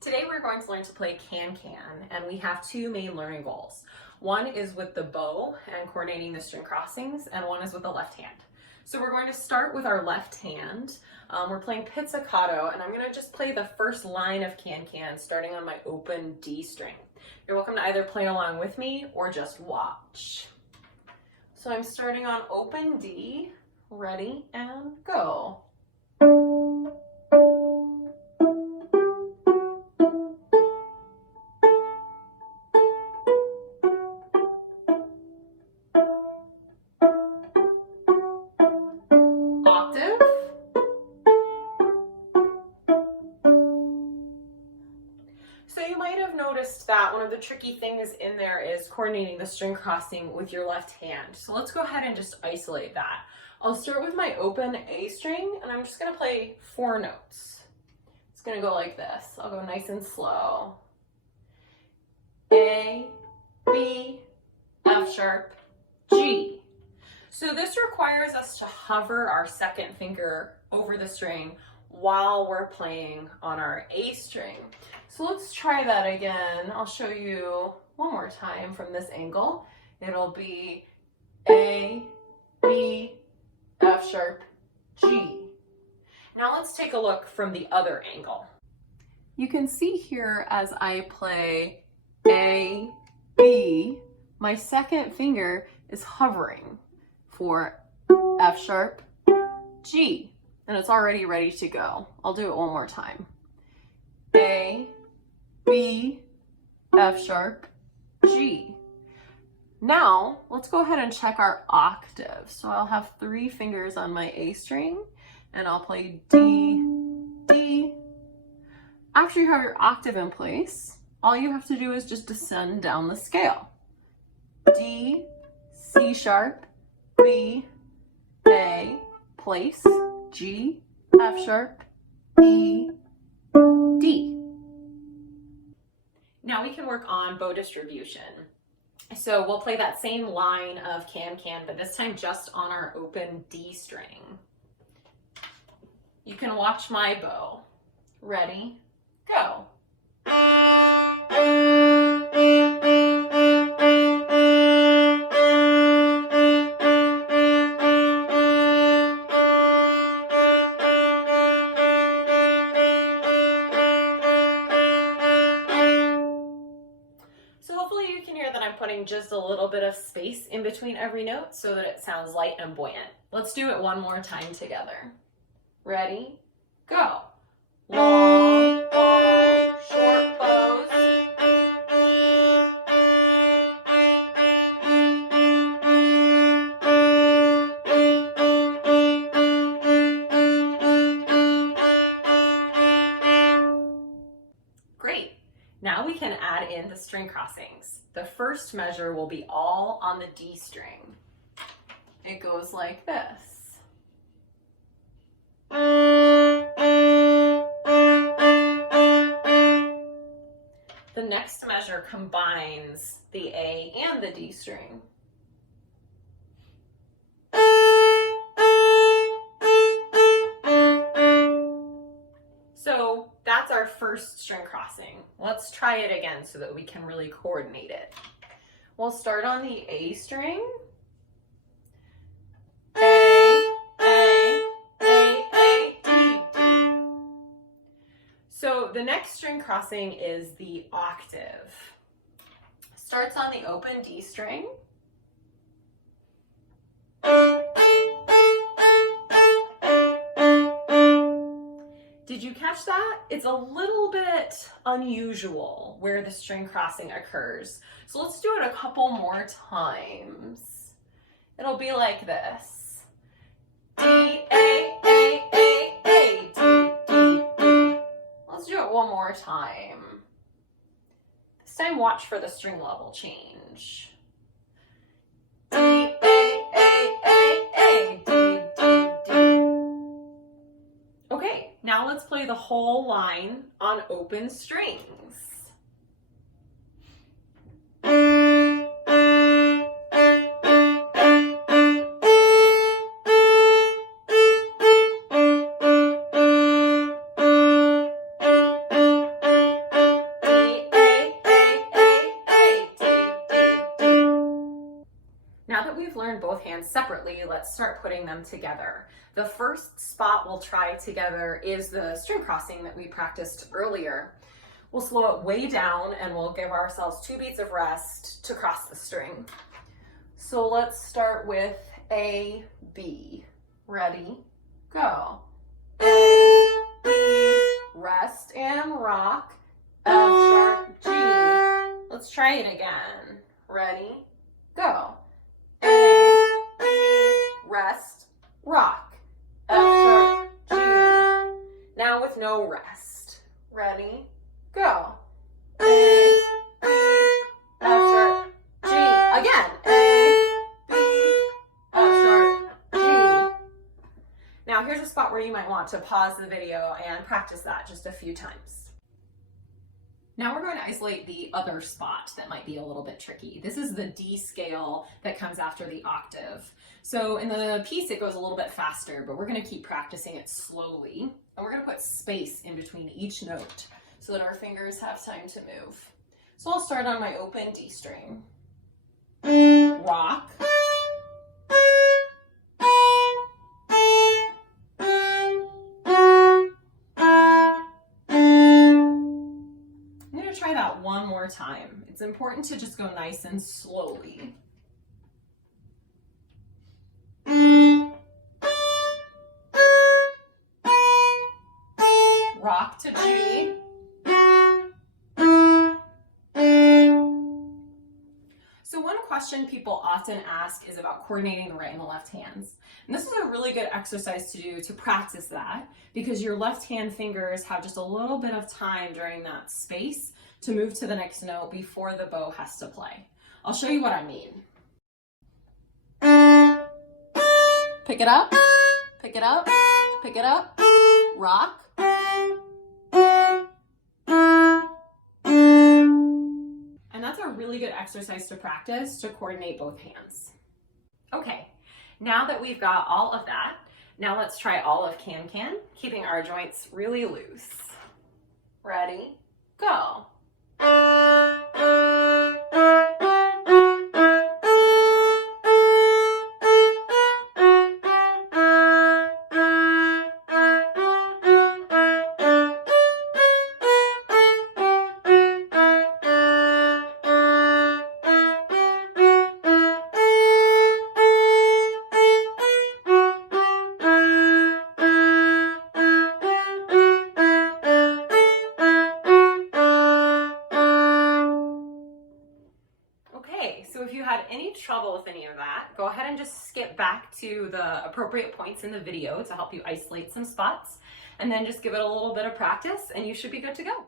Today we're going to learn to play can-can, and we have two main learning goals. One is with the bow and coordinating the string crossings, and one is with the left hand. So we're going to start with our left hand. We're playing pizzicato, and I'm going to just play the first line of can-can starting on my open D string. You're welcome to either play along with me or just watch. So I'm starting on open D, ready and go. Octave. So you might have noticed that one of the tricky things in there is coordinating the string crossing with your left hand. So let's go ahead and just isolate that. I'll start with my open A string, and I'm just going to play 4 notes. It's going to go like this. I'll go nice and slow. A, B, F sharp, G. So this requires us to hover our second finger over the string while we're playing on our A string. So let's try that again. I'll show you one more time from this angle. It'll be A, B, F sharp, G. Now let's take a look from the other angle. You can see here as I play A, B, my second finger is hovering for F sharp, G, and it's already ready to go. I'll do it one more time. A, B, F sharp, G. Now, let's go ahead and check our octave. So I'll have 3 fingers on my A string, and I'll play D, D. After you have your octave in place, all you have to do is just descend down the scale. D, C sharp, B, A, place, G, F sharp, E, D. Now we can work on bow distribution. So we'll play that same line of can-can, but this time just on our open D string. You can watch my bow. Ready, go. So hopefully you can hear that I'm putting just a little bit of space in between every note so that it sounds light and buoyant. Let's do it one more time together. Ready, go. Long, long, short bows. Great. Now we can add in the string crossings. The first measure will be all on the D string. It goes like this. The next measure combines the A and the D string. So that's our first string crossing. Let's try it again so that we can really coordinate it. We'll start on the A string. A, D, D. So the next string crossing is the octave. Starts on the open D string. Did you catch that? It's a little bit unusual where the string crossing occurs. So let's do it a couple more times. It'll be like this. D, A, D, D, D. Let's do it one more time. This time watch for the string level change. D, A, D, D, D. Okay, now let's play the whole line on open strings. we've learned both hands separately, let's start putting them together. The first spot we'll try together is the string crossing that we practiced earlier. We'll slow it way down and we'll give ourselves 2 beats of rest to cross the string. So let's start with A, B. Ready, go. A, B, rest and rock, F sharp, G. Let's try it again. Ready, go. A, B, rest, rock, F sharp, G. Now with no rest. Ready, go. A, B, F sharp, G. Again, A, B, F sharp, G. Now here's a spot where you might want to pause the video and practice that just a few times. Now we're going to isolate the other spot that might be a little bit tricky. This is the D scale that comes after the octave. So in the piece it goes a little bit faster, but we're going to keep practicing it slowly. And we're going to put space in between each note so that our fingers have time to move. So I'll start on my open D string. Rock. Try that one more time. It's important to just go nice and slowly. Rock to G. So one question people often ask is about coordinating the right and the left hands. And this is a really good exercise to do to practice that, because your left hand fingers have just a little bit of time during that space to move to the next note before the bow has to play. I'll show you what I mean. Pick it up, pick it up, pick it up, rock. And that's a really good exercise to practice to coordinate both hands. Okay, now that we've got all of that, now let's try all of can-can, keeping our joints really loose. Ready, go. So if you had any trouble with any of that, go ahead and just skip back to the appropriate points in the video to help you isolate some spots, and then just give it a little bit of practice and you should be good to go.